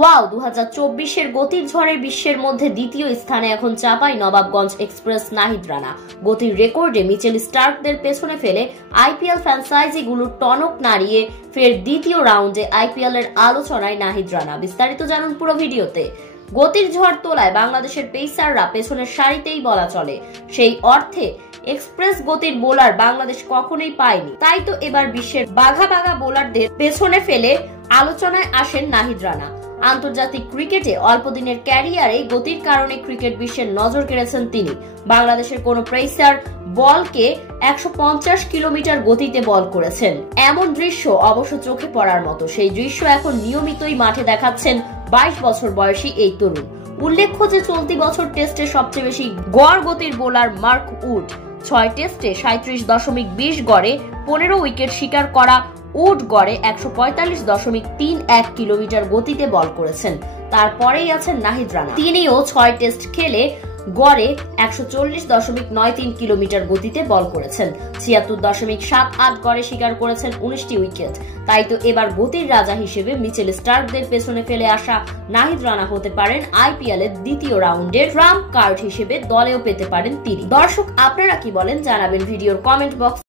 Wow, 2024-এর গতির ঝড়ের বিশ্বের মধ্যে দ্বিতীয় স্থানে এখন চাপাই নবাবগঞ্জ এক্সপ্রেস নাহিদ রানা। গতির রেকর্ডে মিচেল স্টার্কদের পেছনে ফেলে আইপিএল ফ্র্যাঞ্চাইজিগুলোর টনক নাড়িয়ে ফের দ্বিতীয় রাউন্ডে আইপিএল এর আলোচনায় নাহিদ রানা। বিস্তারিত জানুন পুরো ভিডিওতে। গতির ঝড় তোলায় বাংলাদেশের পেসাররা পেছনের সারিতেই বলা চলে। সেই অর্থে এক্সপ্রেস গতির বোলার বাংলাদেশ কখনোই পায়নি। তাই তো এবার বিশ্বের বাঘা বাঘা বোলারদের পেছনে ফেলে আলোচনায় আসেন নাহিদ রানা। আন্তর্জাতিক ক্রিকেটে অল্প দিনের ক্যারিয়ারে গতির কারণে ক্রিকেট বিশ্বের নজর কেড়েছেন তিনি। বাংলাদেশের কোন পেসার বলকে 150 কিলোমিটার গতিতে বল করেছেন, এমন দৃশ্য অবশ্য চোখে পড়ার মতো। সেই দৃশ্য এখন নিয়মিতই মাঠে দেখাচ্ছেন 22 বছর বয়সী এই তরুণ। উল্লেখ্য যে চলতি বছর টেস্টে সবচেয়ে বেশি গড় গতির বোলার মার্ক উড। 6 টেস্টে 37.20 গড়ে 15 উইকেট শিকার করা উড গড়ে 145.31 কিলোমিটার গতিতে বল করেছেন। তারপরেই আছেন নাহিদ রানা। তিনিও 6 টেস্ট খেলে গড়ে 140.93 কিলোমিটার গতিতে বল করেছেন। 76.78 গড়ে শিকার করেছেন 19টি উইকেট। তাই তো এবার গতির রাজা হিসেবে মিচেল স্টার্কদের পেছনে ফেলে আসা নাহিদ রানা হতে পারেন আইপিএল এর দ্বিতীয় রাউন্ডের ট্রাম্প কার্ড হিসেবে দলেও পেতে পারেন তিনি। দর্শক, আপনারা কি বলেন জানাবেন ভিডিওর কমেন্ট বক্স।